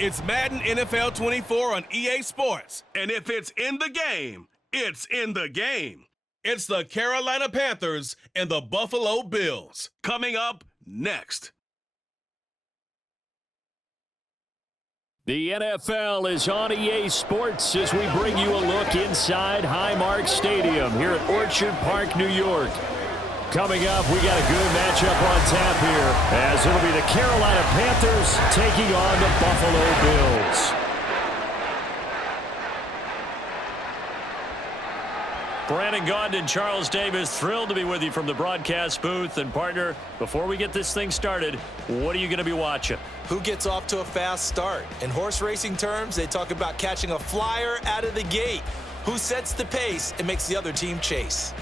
It's Madden NFL 24 on EA Sports. And if it's in the game, it's in the game. It's the Carolina Panthers and the Buffalo Bills. Coming up next. The NFL is on EA Sports as we bring you a look inside Highmark Stadium here at Orchard Park, New York. Coming up, we got a good matchup on tap here, as it'll be the Carolina Panthers taking on the Buffalo Bills. Brandon Gaudin and Charles Davis, thrilled to be with you from the broadcast booth. And partner, before we get this thing started, what are you going to be watching? Who gets off to a fast start? In horse racing terms, they talk about catching a flyer out of the gate. Who sets the pace and makes the other team chase?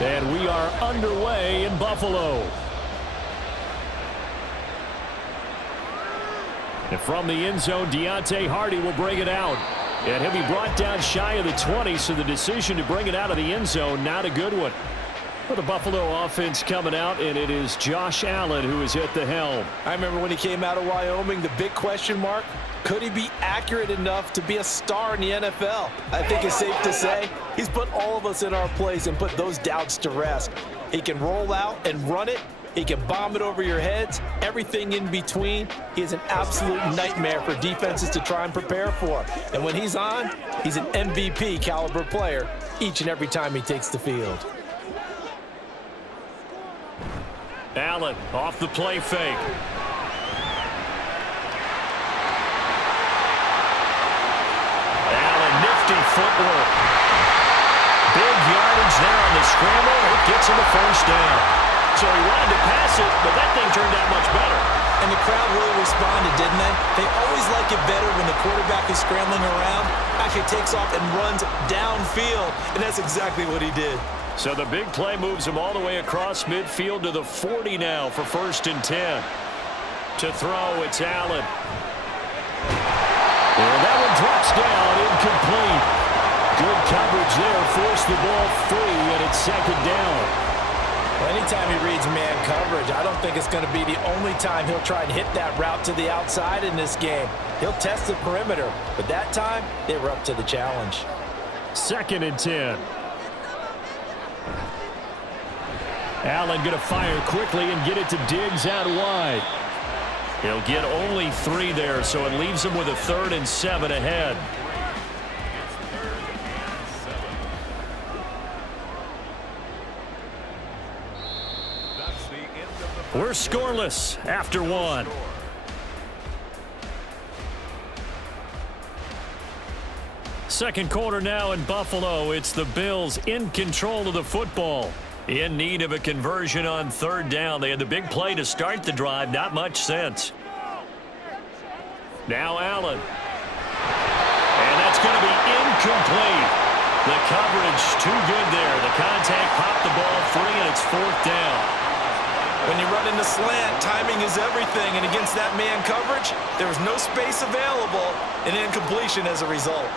And we are underway in Buffalo. And from the end zone, Deontay Hardy will bring it out. And he'll be brought down shy of the 20, so the decision to bring it out of the end zone, not a good one. For the Buffalo offense coming out, and it is Josh Allen who is at the helm. I remember when he came out of Wyoming, the big question mark, could he be accurate enough to be a star in the NFL? I think it's safe to say he's put all of us in our place and put those doubts to rest. He can roll out and run it. He can bomb it over your heads, everything in between. He is an absolute nightmare for defenses to try and prepare for. And when he's on, he's an MVP caliber player each and every time he takes the field. Allen off the play fake. Allen, nifty footwork. Big yardage there on the scramble. It gets him a first down. So he wanted to pass it, but that thing turned out much better. And the crowd really responded, didn't they? They always like it better when the quarterback is scrambling around, actually takes off and runs downfield, and that's exactly what he did. So the big play moves him all the way across midfield to the 40 now for 1st and 10. To throw, it's Allen. And that one drops down, incomplete. Good coverage there, forced the ball free, and it's 2nd down. Well, anytime he reads man coverage, I don't think it's going to be the only time he'll try and hit that route to the outside in this game. He'll test the perimeter, but that time, they were up to the challenge. 2nd and 10. Allen going to fire quickly and get it to Diggs out wide. He'll get only 3 there, so it leaves him with a 3rd and 7 ahead. We're scoreless after 1. Second quarter now in Buffalo. It's the Bills in control of the football. In need of a conversion on 3rd down. They had the big play to start the drive. Not much sense. Now Allen. And that's going to be incomplete. The coverage too good there. The contact popped the ball free, and it's 4th down. When you run in the slant, timing is everything. And against that man coverage, there was no space available, and incompletion as a result.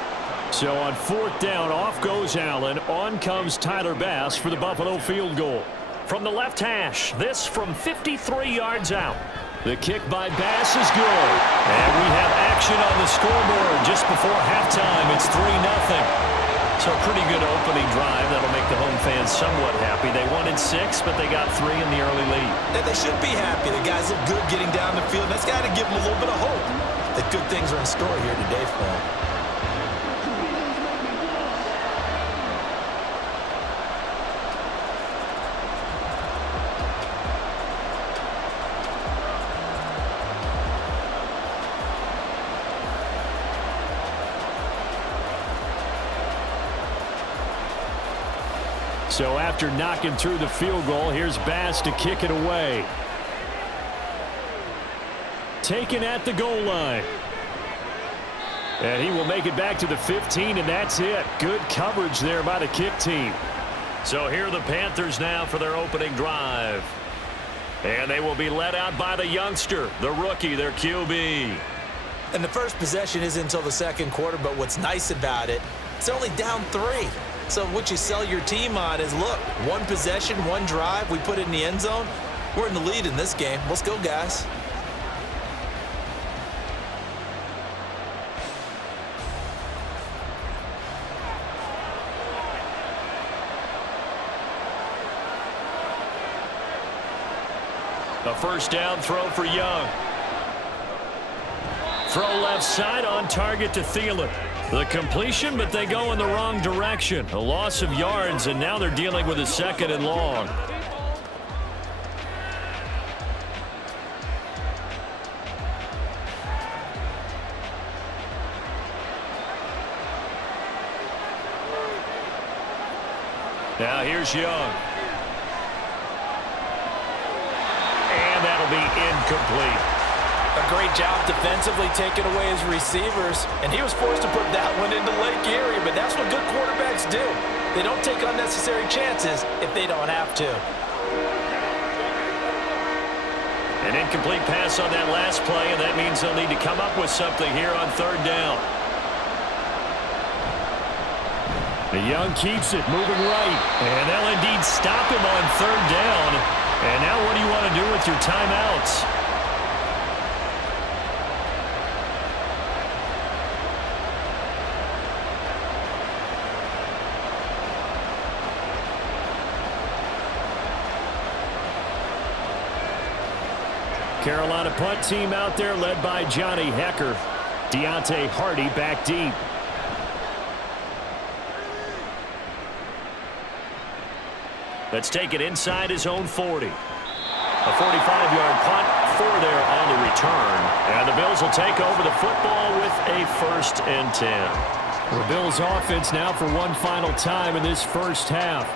So on 4th down, off goes Allen. On comes Tyler Bass for the Buffalo field goal. From the left hash, this from 53 yards out. The kick by Bass is good. And we have action on the scoreboard just before halftime. It's 3-0. So a pretty good opening drive. That'll make the home fans somewhat happy. They won in 6, but they got 3 in the early lead. And they should be happy. The guys look good getting down the field. That's got to give them a little bit of hope that good things are in store here today for them. So after knocking through the field goal, here's Bass to kick it away. Taken at the goal line. And he will make it back to the 15, and that's it. Good coverage there by the kick team. So here are the Panthers now for their opening drive. And they will be led out by the youngster, the rookie, their QB. And the first possession isn't until the second quarter, but what's nice about it, it's only down 3. So what you sell your team on is, look, one possession, one drive, we put it in the end zone. We're in the lead in this game. Let's go, guys. A first down throw for Young. Throw left side on target to Thielen. The completion, but they go in the wrong direction. A loss of yards, and now they're dealing with a 2nd and long. Now here's Young. And that'll be incomplete. A great job defensively taking away his receivers, and he was forced to put that one into Lake Erie, but that's what good quarterbacks do. They don't take unnecessary chances if they don't have to. An incomplete pass on that last play, and that means they'll need to come up with something here on 3rd down. The Young keeps it, moving right, and they'll indeed stop him on 3rd down. And now what do you want to do with your timeouts? Carolina punt team out there led by Johnny Hecker. Deontay Hardy back deep. Let's take it inside his own 40. A 45-yard punt, 4 there on the return. And the Bills will take over the football with a 1st and 10. The Bills offense now for one final time in this first half.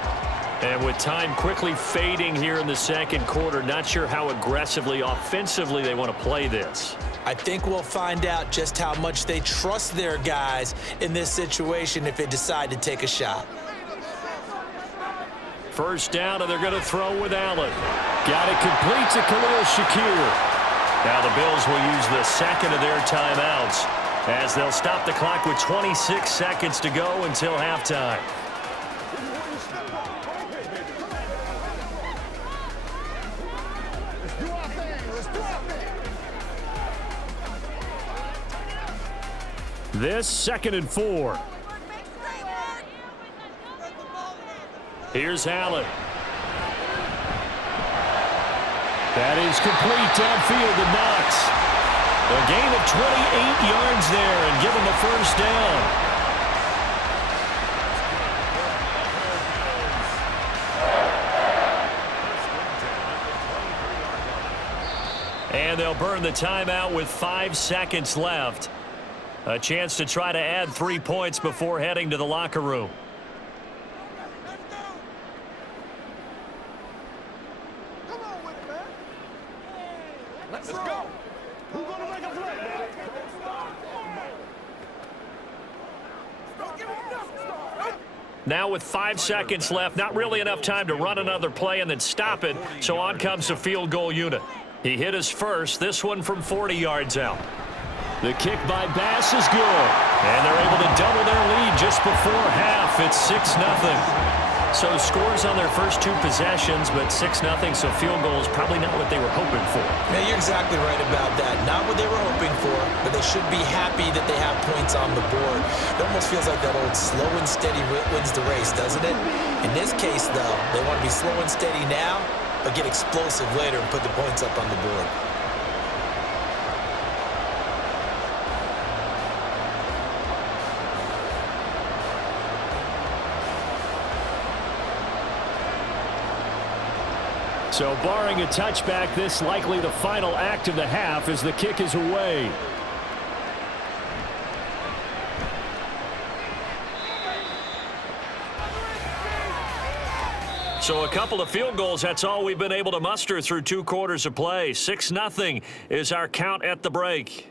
And with time quickly fading here in the second quarter, not sure how aggressively, offensively they want to play this. I think we'll find out just how much they trust their guys in this situation if they decide to take a shot. First down, and they're going to throw with Allen. Got it complete to Khalil Shakir. Now the Bills will use the 2nd of their timeouts as they'll stop the clock with 26 seconds to go until halftime. This 2nd and 4. Here's Allen. That is complete downfield to Knox. A gain of 28 yards there and give him the first down. And they'll burn the timeout with 5 seconds left. A chance to try to add 3 points before heading to the locker room. Let's go. Who's going to make a play? Now with 5 seconds left, not really enough time to run another play and then stop it, so on comes the field goal unit. He hit his first, this one from 40 yards out. The kick by Bass is good, and they're able to double their lead just before half. It's 6-0. So scores on their first 2 possessions, but 6-0, so field goal is probably not what they were hoping for. Yeah, you're exactly right about that. Not what they were hoping for, but they should be happy that they have points on the board. It almost feels like that old slow and steady wins the race, doesn't it? In this case, though, they want to be slow and steady now, but get explosive later and put the points up on the board. So barring a touchback, this likely the final act of the half as the kick is away. So a couple of field goals, that's all we've been able to muster through 2 quarters of play. 6-0 is our count at the break.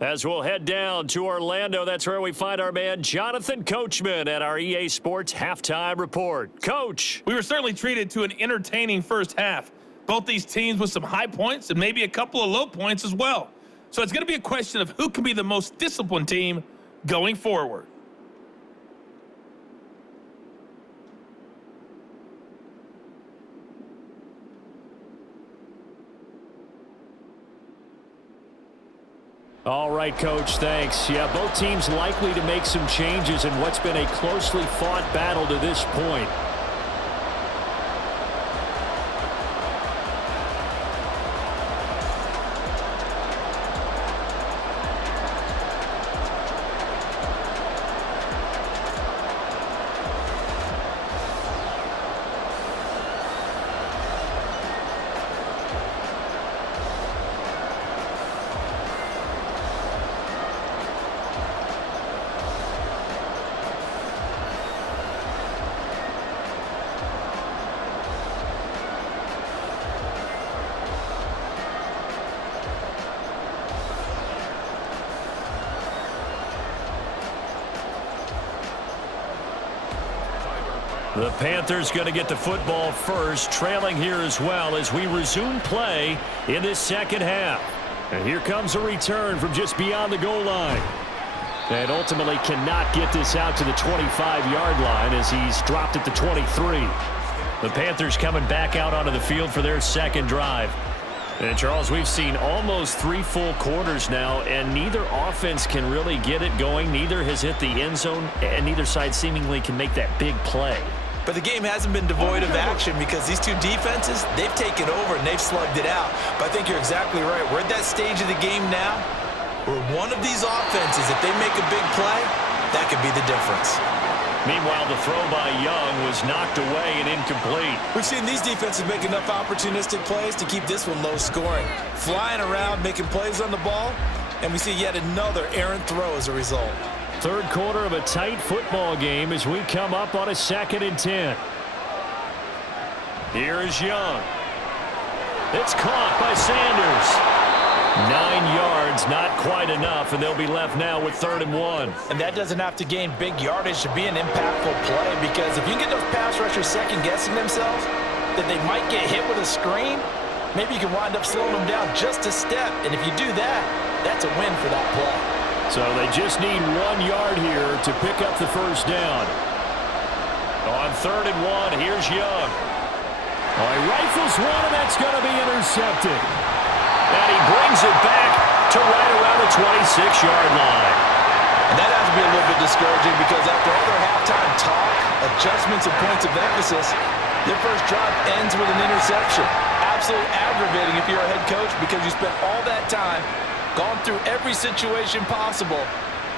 As we'll head down to Orlando, that's where we find our man Jonathan Coachman at our EA Sports Halftime Report. Coach. We were certainly treated to an entertaining first half. Both these teams with some high points and maybe a couple of low points as well. So it's going to be a question of who can be the most disciplined team going forward. All right, Coach, thanks. Yeah, both teams likely to make some changes in what's been a closely fought battle to this point. The Panthers going to get the football first, trailing here as well as we resume play in this second half. And here comes a return from just beyond the goal line. And ultimately cannot get this out to the 25-yard line as he's dropped at the 23. The Panthers coming back out onto the field for their second drive. And, Charles, we've seen almost 3 full quarters now, and neither offense can really get it going. Neither has hit the end zone, and neither side seemingly can make that big play. But the game hasn't been devoid of action because these two defenses, they've taken over and they've slugged it out. But I think you're exactly right. We're at that stage of the game now where one of these offenses, if they make a big play, that could be the difference. Meanwhile, the throw by Young was knocked away and incomplete. We've seen these defenses make enough opportunistic plays to keep this one low scoring. Flying around, making plays on the ball, and we see yet another errant throw as a result. Third quarter of a tight football game as we come up on a 2nd and 10. Here is Young. It's caught by Sanders. 9 yards, not quite enough, and they'll be left now with 3rd and 1. And that doesn't have to gain big yardage to be an impactful play, because if you get those pass rushers second-guessing themselves that they might get hit with a screen, maybe you can wind up slowing them down just a step. And if you do that, that's a win for that play. So they just need 1 yard here to pick up the first down. On 3rd and 1, here's Young. Oh, he rifles one, and that's going to be intercepted. And he brings it back to right around the 26-yard line. And that has to be a little bit discouraging because after all their halftime talk, adjustments and points of emphasis, their first drive ends with an interception. Absolutely aggravating if you're a head coach because you spent all that time, gone through every situation possible,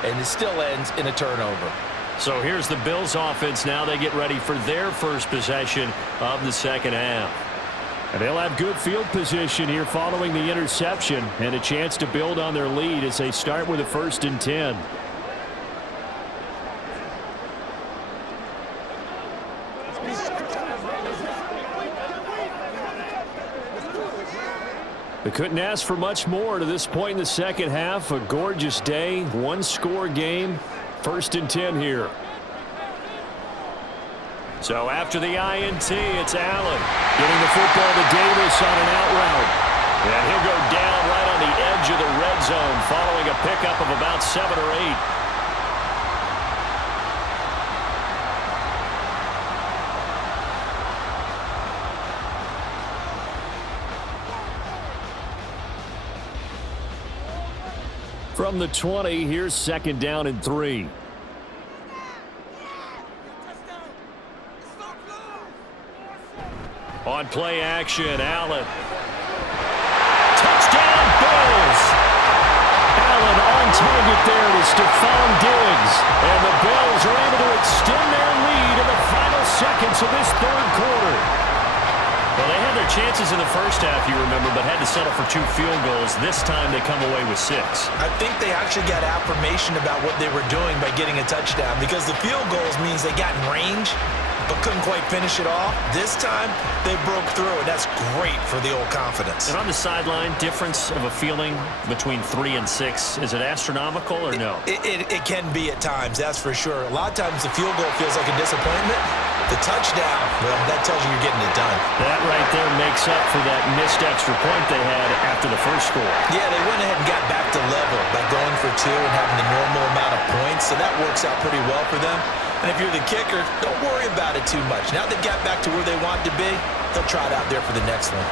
and it still ends in a turnover. So here's the Bills offense now. They get ready for their first possession of the second half. And they'll have good field position here following the interception and a chance to build on their lead as they start with a 1st and 10. They couldn't ask for much more to this point in the second half. A gorgeous day, 1-score game, 1st and 10 here. So after the INT, it's Allen getting the football to Davis on an out route. And he'll go down right on the edge of the red zone following a pickup of about 7 or 8. From the 20, here's 2nd down and 3. On play action, Allen. Touchdown, Bills! Allen on target there to Stephon Diggs. And the Bills are able to extend their lead in the final seconds of this 3rd quarter. Well, they had their chances in the first half, you remember, but had to settle for 2 field goals. This time they come away with 6. I think they actually got affirmation about what they were doing by getting a touchdown because the field goals means they got in range. but couldn't quite finish it off. This time, they broke through, and that's great for the old confidence. And on the sideline, difference of a feeling between 3 and 6, is it astronomical or no? It can be at times, that's for sure. A lot of times the field goal feels like a disappointment. The touchdown, well, that tells you you're getting it done. That right there makes up for that missed extra point they had after the first score. Yeah, they went ahead and got back to level by going for 2 and having the normal amount of points, so that works out pretty well for them. And if you're the kicker, don't worry about it too much. Now they got back to where they want to be, they'll try it out there for the next one.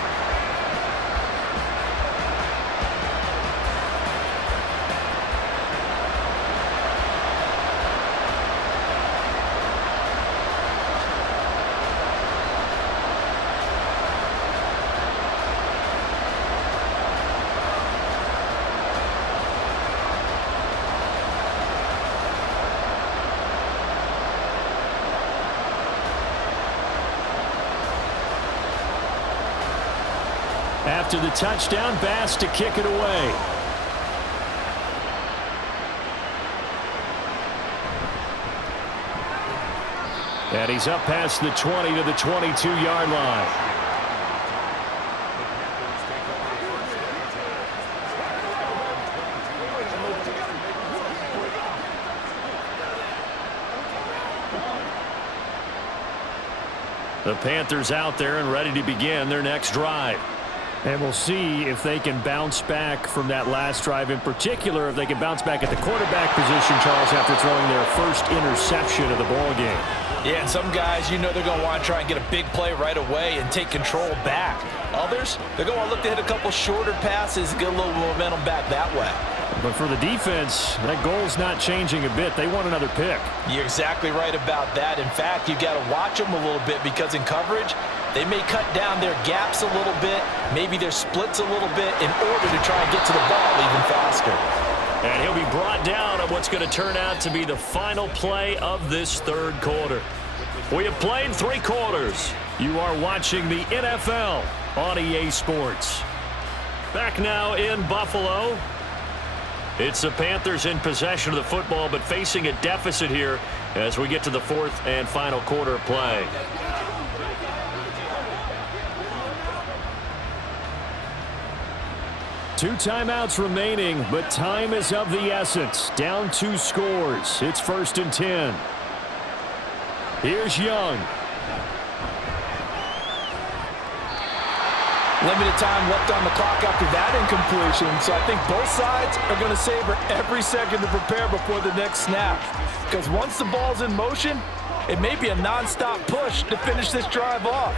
After the touchdown, Bass to kick it away. And he's up past the 20 to the 22-yard line. The Panthers out there and ready to begin their next drive. And we'll see if they can bounce back from that last drive, in particular if they can bounce back at the quarterback position, Charles, after throwing their first interception of the ball game. Yeah, and some guys, you know they're going to want to try and get a big play right away and take control back. Others, they're going to look to hit a couple shorter passes and get a little momentum back that way. But for the defense, that goal's not changing a bit. They want another pick. You're exactly right about that. In fact, you've got to watch them a little bit because in coverage, they may cut down their gaps a little bit, maybe their splits a little bit in order to try and get to the ball even faster. And he'll be brought down on what's going to turn out to be the final play of this third quarter. We have played 3 quarters. You are watching the NFL on EA Sports. Back now in Buffalo. It's the Panthers in possession of the football, but facing a deficit here as we get to the 4th and final quarter of play. Two timeouts remaining, but time is of the essence. Down 2 scores. It's 1st and 10. Here's Young. Limited time left on the clock after that incompletion, so I think both sides are going to savor every second to prepare before the next snap. Because once the ball's in motion, it may be a non-stop push to finish this drive off.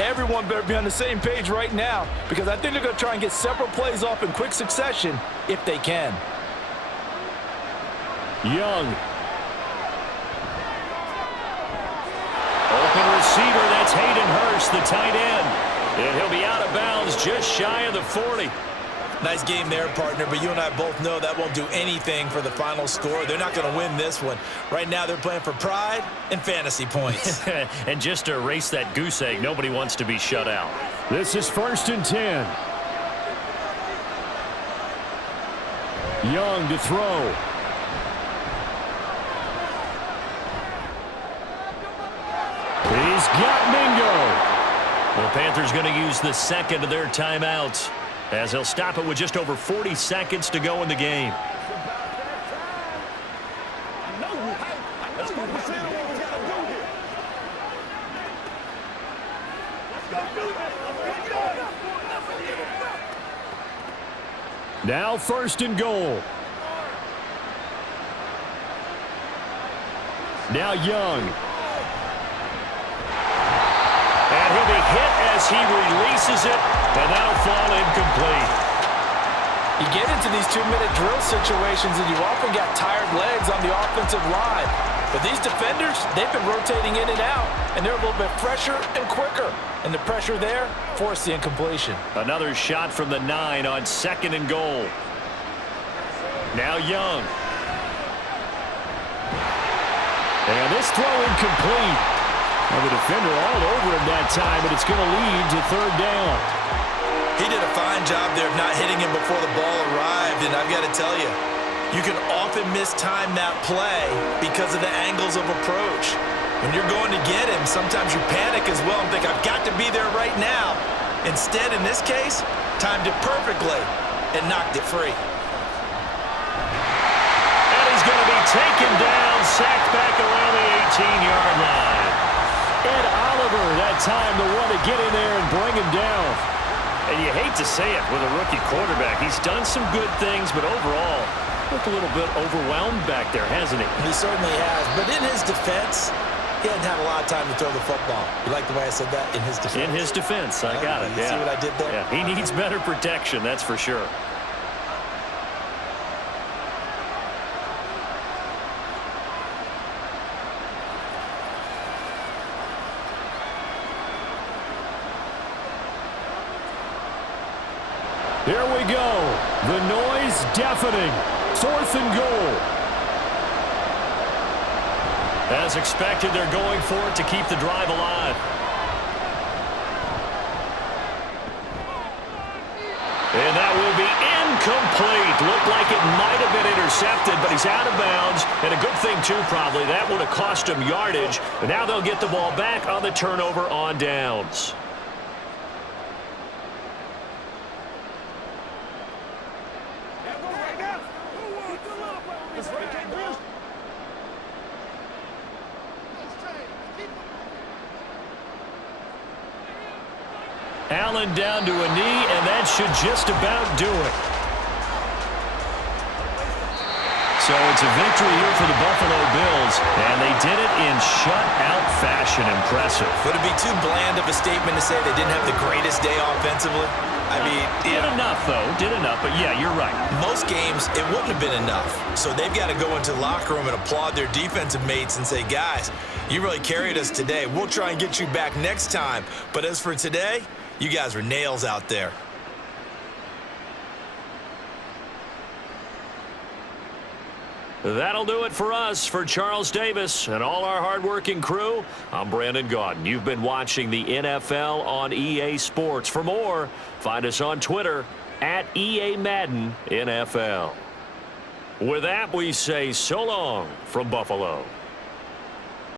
Everyone better be on the same page right now, because I think they're going to try and get several plays off in quick succession if they can. Young. Open receiver, that's Hayden Hurst, the tight end. And he'll be out of bounds just shy of the 40. Nice game there, partner, but you and I both know that won't do anything for the final score. They're not going to win this one. Right now, they're playing for pride and fantasy points. And just to erase that goose egg, nobody wants to be shut out. This is 1st and 10. Young to throw. He's got Mingo. The Panthers going to use the second of their timeouts, as they'll stop it with just over 40 seconds to go in the game. Now 1st and goal. Now Young. And he'll be hit as he releases it, and that'll fall incomplete. You get into these 2-minute drill situations, and you often got tired legs on the offensive line. But these defenders, they've been rotating in and out, and they're a little bit fresher and quicker. And the pressure there forced the incompletion. Another shot from the 9 on 2nd and goal. Now Young. And this throw incomplete. Well, the defender all over him that time, but it's going to lead to 3rd down. He did a fine job there of not hitting him before the ball arrived, and I've got to tell you, you can often mistime that play because of the angles of approach. When you're going to get him, sometimes you panic as well and think, I've got to be there right now. Instead, in this case, timed it perfectly and knocked it free. And he's going to be taken down, sacked back around the 18-yard line. Ed Oliver, that time, the one to get in there and bring him down. And you hate to say it with a rookie quarterback. He's done some good things, but overall, looked a little bit overwhelmed back there, hasn't he? He certainly has. But in his defense, he hadn't had a lot of time to throw the football. You like the way I said that? In his defense. In his defense, I got it. You see what I did there? Yeah, he needs better protection, that's for sure. Here we go. The noise deafening. 4th and goal. As expected, they're going for it to keep the drive alive. And that will be incomplete. Looked like it might have been intercepted, but he's out of bounds. And a good thing, too, probably. That would have cost him yardage. And now they'll get the ball back on the turnover on downs. Allen down to a knee, and that should just about do it. So it's a victory here for the Buffalo Bills, and they did it in shutout fashion. Impressive. Would it be too bland of a statement to say they didn't have the greatest day offensively? I mean, did enough, though. Did enough, but yeah, you're right. Most games, it wouldn't have been enough. So they've got to go into the locker room and applaud their defensive mates and say, guys, you really carried us today. We'll try and get you back next time. But as for today, you guys were nails out there. That'll do it for us. For Charles Davis and all our hardworking crew, I'm Brandon Gaudin. You've been watching the NFL on EA Sports. For more, find us on Twitter at EA Madden NFL. With that, we say so long from Buffalo.